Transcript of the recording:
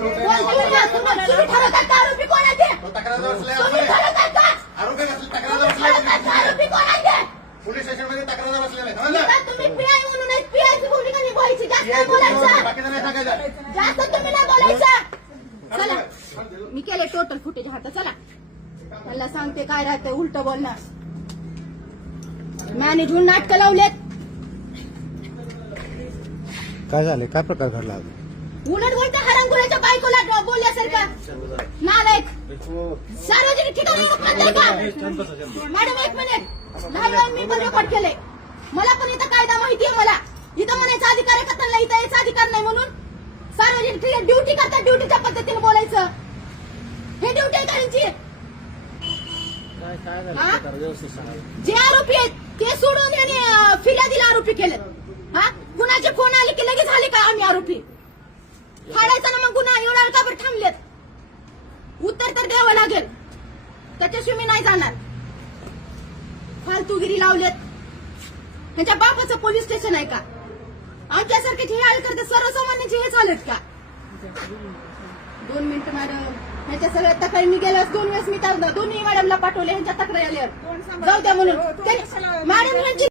तुम्ही ठरवतात का आरोपी कोण आहे ते? तुम्ही ठरवतात का? आरोपी कोण आहे ते? पोलीस स्टेशनमध्ये तक्रार बसलेला तुम्ही पीआय म्हणून पीआयची भूमिका निभावायची. जास्त नाही बोलायचं. जास्त तुम्ही नाही बोलायचं. चला मी केले टोटल फुटेज हातात. चला मला सांगते काय राहते उलट बोलणार. मॅनेज होऊन नाटकं लावलेत. काय झाले? काय प्रकार घडला? उलट बोलते हरंगुळ्याच्या बायकोला बोलल्यासारखं. नालायक. सार्वजनिक ठिकाणी उपलब्ध का? मॅडम एक मिनिट. लहान लहान मी पण रेकॉर्ड केले. मला पण इथं कायदा माहितीये. मला इथं म्हणायचा अधिकार आहे का त्यांना इथं यायचा अधिकार नाही म्हणून. सार्वजनिक ठिकाणी ड्युटी करतात. ड्युटीच्या पद्धतीने बोलायचं. हे ड्युटी आहे त्यांची. जे आरोपी आहेत ते सोडून यांनी फिर्यादीला आरोपी केले. हा कुणाचे फोन आले की लगेच आले का आम्ही आरोपी? फाडायचा ना मग गुन्हा. एवढा का बरं थांबलेत? उत्तर तर द्यावं लागेल. त्याच्याशिवाय मी नाही जाणार. फालतूगिरी लावलेत. ह्यांच्या बापाचं पोलीस स्टेशन आहे का? आमच्यासारखे हे हाल करते सर्वसामान्यांचे हे चालत का? 2 मिनिटं मॅडम. ह्याच्या सगळ्या तक्रारी मी गेल्यास 2 वेळेस मी दोन्ही मॅडमला पाठवले. ह्यांच्या तक्रारी आल्यावर जाऊ द्या म्हणून. मॅडम ह्यांची